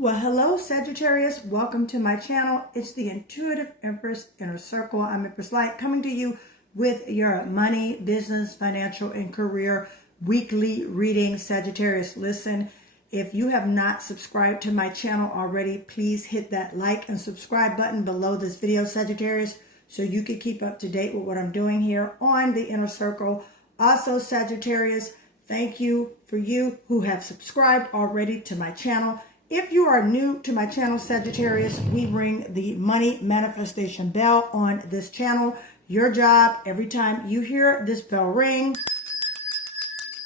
Well, hello, Sagittarius. Welcome to my channel. It's the Intuitive Empress Inner Circle. I'm Empress Light, coming to you with your money, business, financial, and career weekly reading. Sagittarius, listen, if you have not subscribed to my channel already, please hit that like and subscribe button below this video, Sagittarius, so you can keep up to date with what I'm doing here on the Inner Circle. Also, Sagittarius, thank you for you who have subscribed already to my channel. If you are new to my channel, Sagittarius, we ring the money manifestation bell on this channel. Your job, every time you hear this bell ring,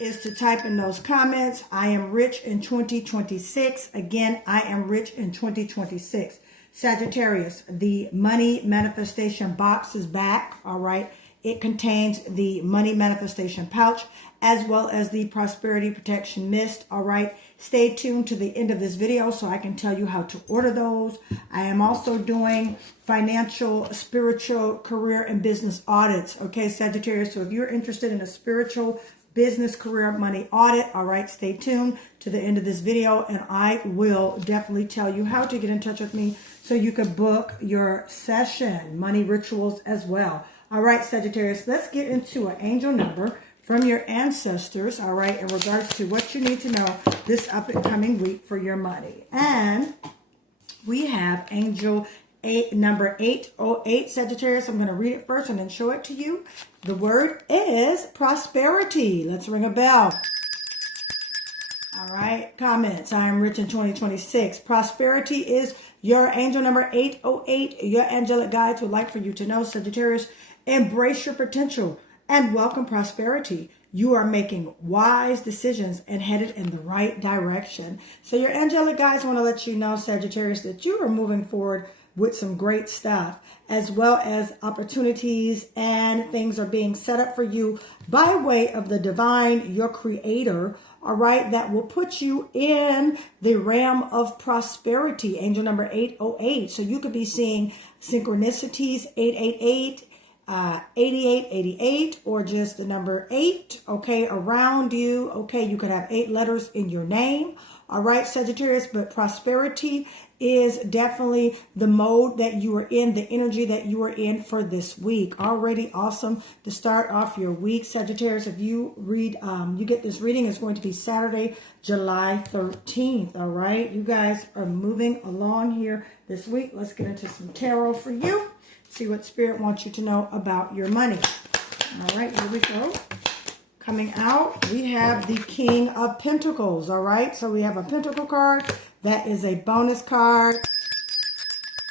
is to type in those comments, I am rich in 2026. Again, I am rich in 2026. Sagittarius, the money manifestation box is back, all right? It contains the money manifestation pouch as well as the prosperity protection mist, all right? Stay tuned to the end of this video so I can tell you how to order those. I am also doing financial, spiritual, career, and business audits, okay, Sagittarius? So if you're interested in a spiritual, business, career, money audit, all right, stay tuned to the end of this video and I will definitely tell you how to get in touch with me so you can book your session, money rituals as well. All right, Sagittarius, let's get into an angel number from your ancestors, all right, in regards to what you need to know this up and coming week for your money. And we have angel number 808, Sagittarius. I'm going to read it first and then show it to you. The word is prosperity. Let's ring a bell. All right, comments. I am rich in 2026. Prosperity is your angel number 808. Your angelic guides would like for you to know, Sagittarius, embrace your potential and welcome prosperity. You are making wise decisions and headed in the right direction. So your angelic guides want to let you know, Sagittarius, that you are moving forward with some great stuff, as well as opportunities and things are being set up for you by way of the divine, your creator, all right, that will put you in the realm of prosperity. Angel number 808. So you could be seeing synchronicities, 888, 8888, or just the number 8, okay, around you. Okay, you could have 8 letters in your name. All right, Sagittarius, but prosperity is definitely the mode that you are in, the energy that you are in for this week. Already awesome to start off your week, Sagittarius. If you read, you get this reading, it's going to be Saturday, July 13th. All right, you guys are moving along here this week. Let's get into some tarot for you. See what Spirit wants you to know about your money. All right, here we go. Coming out, we have the King of Pentacles, all right? So we have a Pentacle card. That is a bonus card.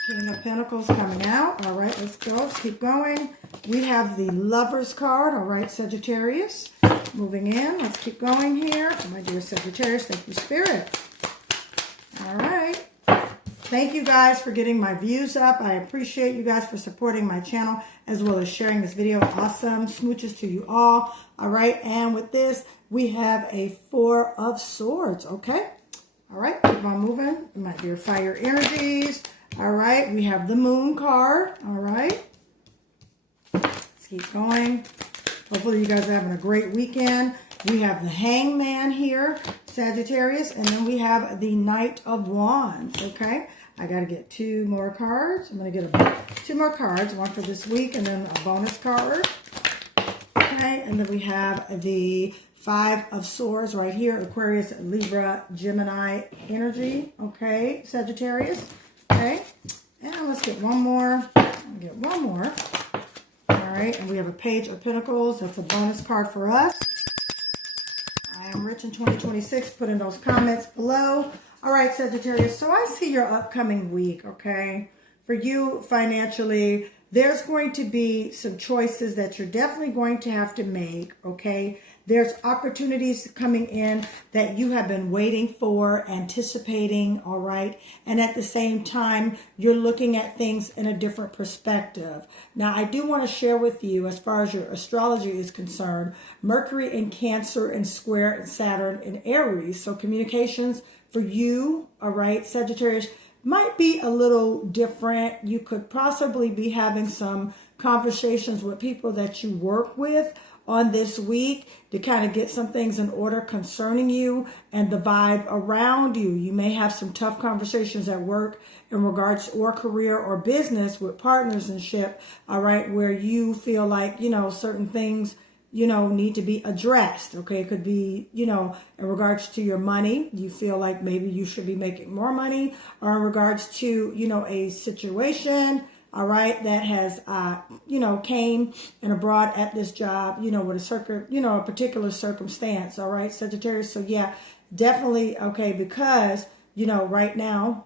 King of Pentacles coming out. All right, let's go. Let's keep going. We have the Lovers card, all right, Sagittarius. Moving in, let's keep going here. My dear Sagittarius, thank you, Spirit. All right. Thank you guys for getting my views up. I appreciate you guys for supporting my channel as well as sharing this video. Awesome. Smooches to you all. All right. And with this, we have a 4 of Swords. Okay. All right. Keep on moving. My dear fire energies. All right. We have the Moon card. All right. Let's keep going. Hopefully you guys are having a great weekend. We have the Hangman here, Sagittarius, and then we have the Knight of Wands, okay? I got to get 2 more cards. I'm going to get 2 more cards, one for this week and then a bonus card, okay? And then we have the 5 of Swords right here, Aquarius, Libra, Gemini energy, okay, Sagittarius, okay? And let's get one more. Get one more. All right, and we have a Page of Pentacles. That's a bonus card for us. I am rich in 2026. Put in those comments below. All right, Sagittarius. So I see your upcoming week, okay? For you financially, there's going to be some choices that you're definitely going to have to make, okay? There's opportunities coming in that you have been waiting for, anticipating, all right? And at the same time, you're looking at things in a different perspective. Now, I do want to share with you, as far as your astrology is concerned, Mercury in Cancer and square and Saturn in Aries. So communications for you, all right, Sagittarius, might be a little different. You could possibly be having some conversations with people that you work with, on this week to kind of get some things in order concerning you and the vibe around you. You may have some tough conversations at work in regards to or career or business with partners and ship, all right, where you feel like, certain things, need to be addressed. Okay. It could be, in regards to your money, you feel like maybe you should be making more money, or in regards to, a situation, all right, that has, came and abroad at this job, with a particular circumstance. All right, Sagittarius. So yeah, definitely. Okay. Because, right now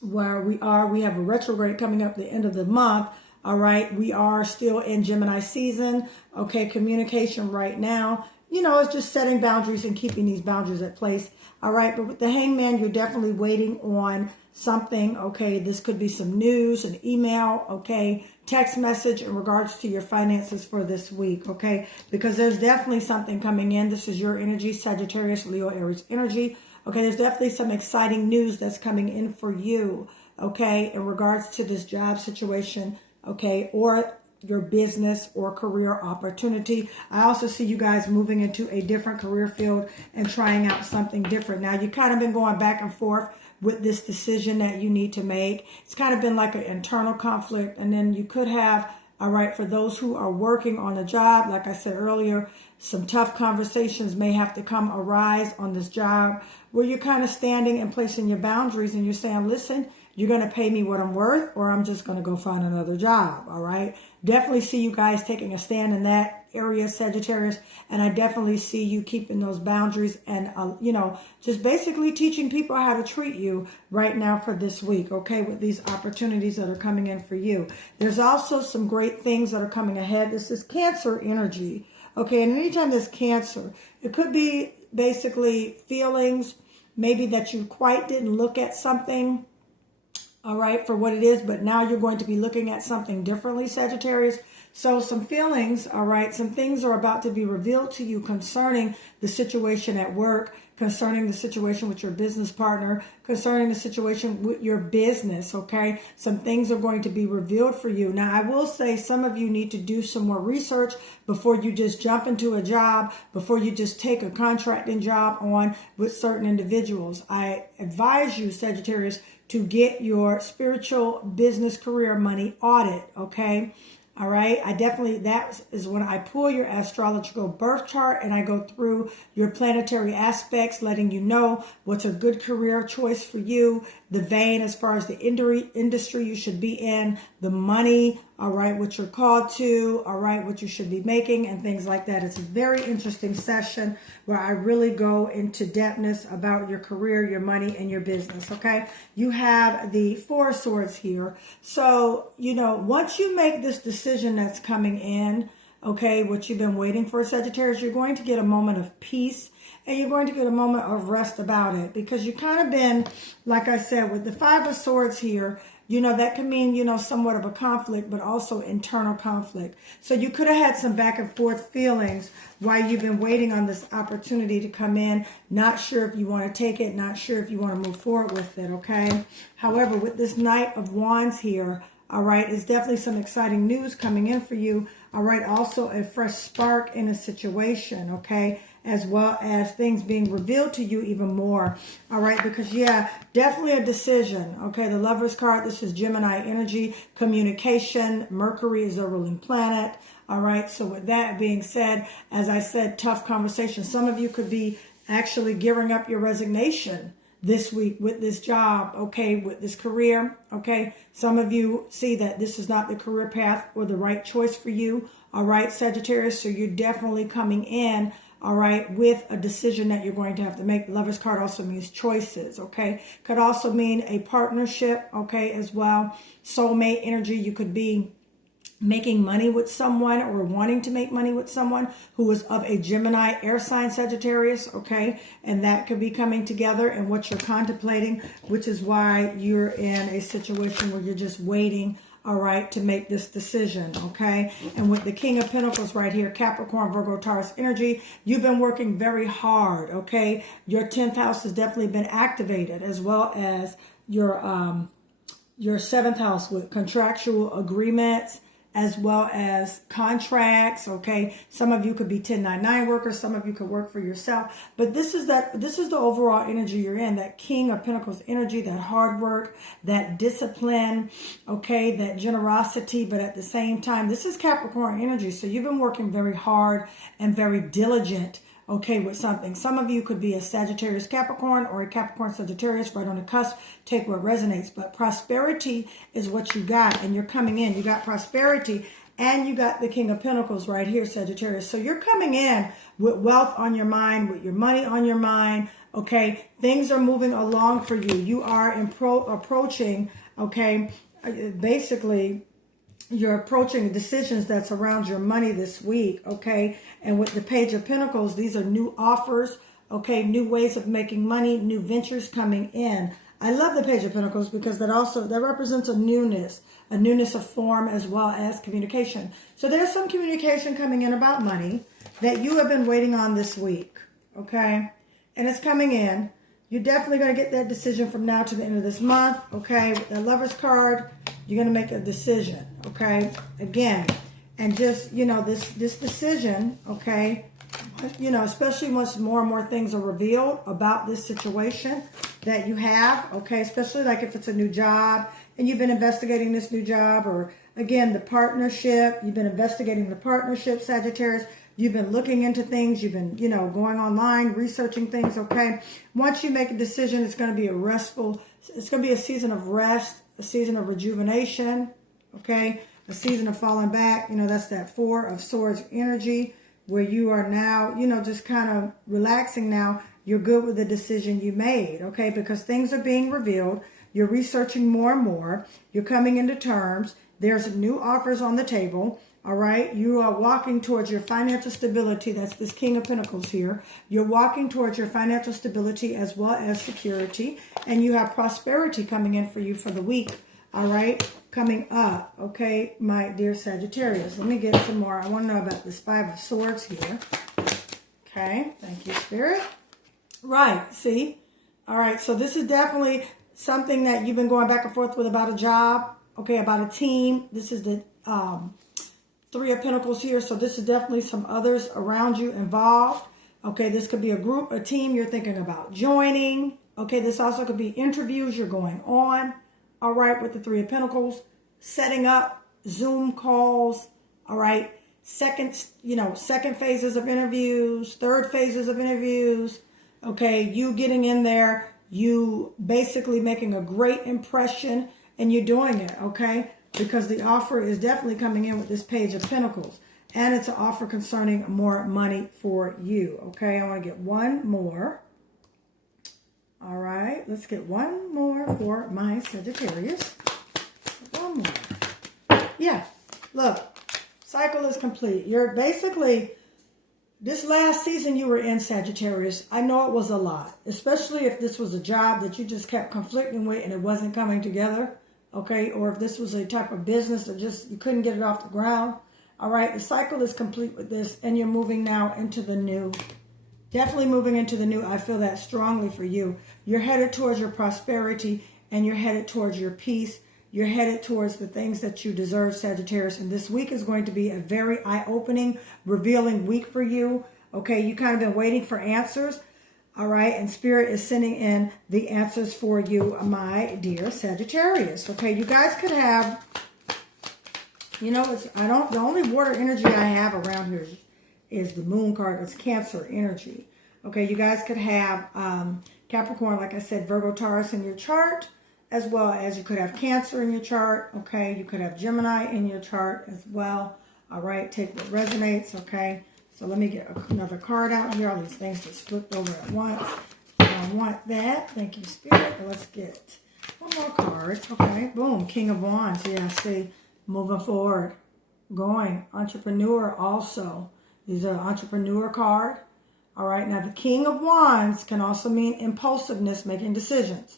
where we have a retrograde coming up the end of the month. All right. We are still in Gemini season. Okay. Communication right now, it's just setting boundaries and keeping these boundaries at place. All right. But with the Hangman, you're definitely waiting on something. Okay. This could be some news, an email. Okay. Text message in regards to your finances for this week. Okay. Because there's definitely something coming in. This is your energy, Sagittarius, Leo, Aries energy. Okay. There's definitely some exciting news that's coming in for you. Okay. In regards to this job situation. Okay, or your business or career opportunity. I also see you guys moving into a different career field and trying out something different. Now, you've kind of been going back and forth with this decision that you need to make. It's kind of been like an internal conflict. And then you could have, all right, for those who are working on a job, like I said earlier, some tough conversations may have to arise on this job where you're kind of standing and placing your boundaries and you're saying, listen, you're going to pay me what I'm worth, or I'm just going to go find another job. All right. Definitely see you guys taking a stand in that area, Sagittarius. And I definitely see you keeping those boundaries and, just basically teaching people how to treat you right now for this week. Okay. With these opportunities that are coming in for you. There's also some great things that are coming ahead. This is Cancer energy. Okay. And anytime there's Cancer, it could be basically feelings, maybe that you quite didn't look at something, all right, for what it is, but now you're going to be looking at something differently, Sagittarius. So some feelings, all right, some things are about to be revealed to you concerning the situation at work, concerning the situation with your business partner, concerning the situation with your business, okay? Some things are going to be revealed for you. Now, I will say some of you need to do some more research before you just jump into a job, before you just take a contracting job on with certain individuals. I advise you, Sagittarius, to get your spiritual business career money audit, okay? All right. That is when I pull your astrological birth chart and I go through your planetary aspects, letting you know what's a good career choice for you, the vein as far as the industry you should be in, the money, all right, what you're called to, all right, what you should be making and things like that. It's a very interesting session where I really go into depthness about your career, your money, and your business, okay? You have the Four of Swords here. So, once you make this decision that's coming in, okay, what you've been waiting for, Sagittarius, you're going to get a moment of peace and you're going to get a moment of rest about it because you kind of been, like I said, with the Five of Swords here, that can mean, somewhat of a conflict, but also internal conflict. So you could have had some back and forth feelings while you've been waiting on this opportunity to come in. Not sure if you want to take it, not sure if you want to move forward with it, okay? However, with this Knight of Wands here, all right, it's definitely some exciting news coming in for you. All right, also a fresh spark in a situation, okay? As well as things being revealed to you even more. All right, because yeah, definitely a decision. Okay, the Lover's card, this is Gemini energy, communication. Mercury is a ruling planet. All right, so with that being said, as I said, tough conversation. Some of you could be actually gearing up your resignation this week with this job, okay, with this career, okay. Some of you see that this is not the career path or the right choice for you. All right, Sagittarius, so you're definitely coming in, all right, with a decision that you're going to have to make. The Lover's card also means choices, okay? Could also mean a partnership, okay, as well. Soulmate energy, you could be making money with someone or wanting to make money with someone who is of a Gemini air sign, Sagittarius, okay? And that could be coming together and what you're contemplating, which is why you're in a situation where you're just waiting, all right, to make this decision, okay? And with the King of Pentacles right here, Capricorn, Virgo, Taurus energy, you've been working very hard, okay? Your 10th house has definitely been activated, as well as your 7th house with contractual agreements as well as contracts. Okay, some of you could be 1099 workers, some of you could work for yourself, but this is the overall energy you're in, that King of Pentacles energy, that hard work, that discipline, okay, that generosity. But at the same time, this is Capricorn energy, so you've been working very hard and very diligent, okay, with something. Some of you could be a Sagittarius Capricorn or a Capricorn Sagittarius, right on the cusp. Take what resonates. But prosperity is what you got, and you're coming in. You got prosperity, and you got the King of Pentacles right here, Sagittarius. So you're coming in with wealth on your mind, with your money on your mind, okay? Things are moving along for you. You are approaching, okay, basically, you're approaching decisions that's around your money this week, okay? And with the Page of Pentacles, these are new offers, okay? New ways of making money, new ventures coming in. I love the Page of Pentacles because that represents a newness of form as well as communication. So there's some communication coming in about money that you have been waiting on this week, okay? And it's coming in. You're definitely going to get that decision from now to the end of this month, okay? With the Lover's card, you're going to make a decision, okay? Again, and just, you know, this decision, okay? You know, especially once more and more things are revealed about this situation that you have, okay? Especially like if it's a new job and you've been investigating this new job, or again, the partnership, you've been investigating the partnership, Sagittarius. You've been looking into things. You've been, you know, going online, researching things, okay? Once you make a decision, it's going to be it's going to be a season of rest, a season of rejuvenation, okay? A season of falling back. You know, that's that Four of Swords energy where you are now, you know, just kind of relaxing now. You're good with the decision you made, okay? Because things are being revealed. You're researching more and more. You're coming into terms. There's new offers on the table. All right, you are walking towards your financial stability. That's this King of Pentacles here. You're walking towards your financial stability as well as security. And you have prosperity coming in for you for the week. All right, coming up. Okay, my dear Sagittarius. Let me get some more. I want to know about this Five of Swords here. Okay, thank you, Spirit. Right, see? All right, so this is definitely something that you've been going back and forth with about a job. Okay, about a team. This is the Three of Pentacles here, so this is definitely some others around you involved. Okay, this could be a group, a team you're thinking about joining. Okay, this also could be interviews you're going on. All right, with the Three of Pentacles, setting up Zoom calls. All right, second phases of interviews, third phases of interviews. Okay, you getting in there, you basically making a great impression, and you're doing it. Okay. Because the offer is definitely coming in with this Page of Pentacles. And it's an offer concerning more money for you. Okay, I want to get one more. All right, let's get one more for my Sagittarius. One more. Yeah, look, cycle is complete. You're basically, this last season you were in, Sagittarius, I know it was a lot. Especially if this was a job that you just kept conflicting with and it wasn't coming together. Okay, or if this was a type of business that just you couldn't get it off the ground. All right, the cycle is complete with this, and you're moving now into the new. Definitely moving into the new. I feel that strongly for you. You're headed towards your prosperity, and you're headed towards your peace. You're headed towards the things that you deserve, Sagittarius. And this week is going to be a very eye-opening, revealing week for you. Okay, you kind of been waiting for answers. All right, and Spirit is sending in the answers for you, my dear Sagittarius. Okay, you guys could have, you know, the only water energy I have around here is the Moon card. It's Cancer energy. Okay, you guys could have Capricorn, like I said, Virgo, Taurus in your chart, as well as you could have Cancer in your chart. Okay, you could have Gemini in your chart as well. All right, take what resonates. Okay. So let me get another card out here. All these things just flipped over at once. I don't want that. Thank you, Spirit. Let's get one more card. Okay, boom. King of Wands. Yeah, see, moving forward. Going. Entrepreneur also. These are entrepreneur card. All right, now the King of Wands can also mean impulsiveness, making decisions.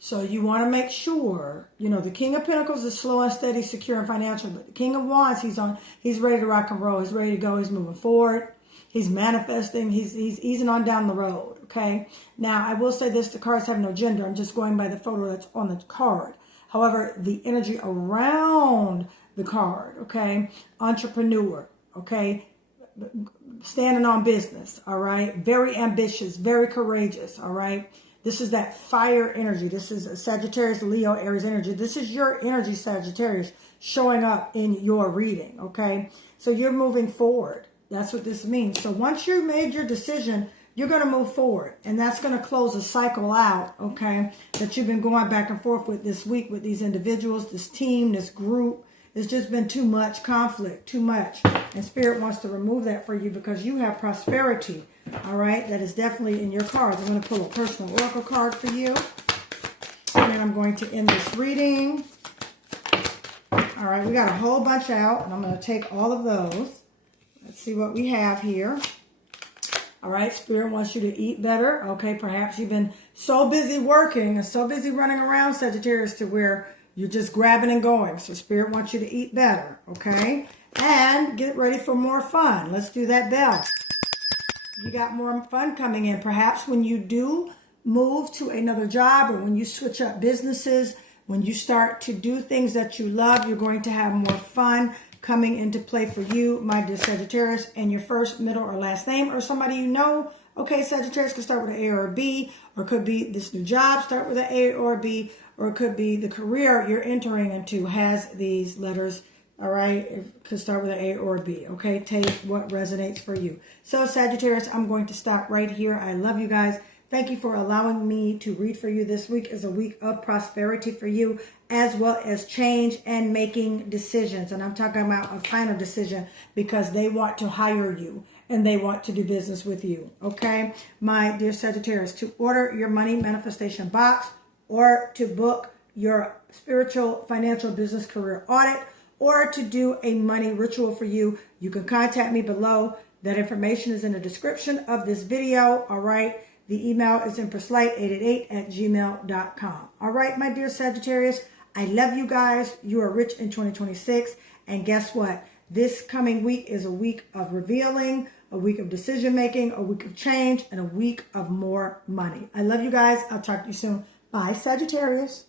So you want to make sure, you know, the King of Pentacles is slow and steady, secure and financial. But the King of Wands, he's ready to rock and roll. He's ready to go. He's moving forward. He's manifesting. He's easing on down the road. Okay. Now, I will say this. The cards have no gender. I'm just going by the photo that's on the card. However, the energy around the card, okay, entrepreneur, okay, standing on business, all right, very ambitious, very courageous, all right. This is that fire energy. This is a Sagittarius, Leo, Aries energy. This is your energy, Sagittarius, showing up in your reading, okay? So you're moving forward. That's what this means. So once you made your decision, you're going to move forward. And that's going to close a cycle out, okay, that you've been going back and forth with this week with these individuals, this team, this group. It's just been too much conflict, too much. And Spirit wants to remove that for you because you have prosperity, all right? That is definitely in your cards. I'm going to pull a personal oracle card for you. And then I'm going to end this reading. All right, we got a whole bunch out, and I'm going to take all of those. Let's see what we have here. All right, Spirit wants you to eat better. Okay, perhaps you've been so busy working and so busy running around, Sagittarius, to where you're just grabbing and going. So Spirit wants you to eat better, okay? And get ready for more fun. Let's do that bell. You got more fun coming in. Perhaps when you do move to another job or when you switch up businesses, when you start to do things that you love, you're going to have more fun coming into play for you, my dear Sagittarius, and your first, middle, or last name, or somebody you know. Okay, Sagittarius could start with an A or a B, or it could be this new job, start with an A or a B, or it could be the career you're entering into has these letters, all right? It could start with an A or a B, okay? Take what resonates for you. So, Sagittarius, I'm going to stop right here. I love you guys. Thank you for allowing me to read for you. This week is a week of prosperity for you, as well as change and making decisions. And I'm talking about a final decision because they want to hire you and they want to do business with you, okay? My dear Sagittarius, to order your money manifestation box or to book your spiritual, financial, business, career audit, or to do a money ritual for you, you can contact me below. That information is in the description of this video, all right? The email is empresslight888@gmail.com. All right, my dear Sagittarius, I love you guys. You are rich in 2026. And guess what? This coming week is a week of revealing, a week of decision making, a week of change, and a week of more money. I love you guys. I'll talk to you soon. Bye, Sagittarius.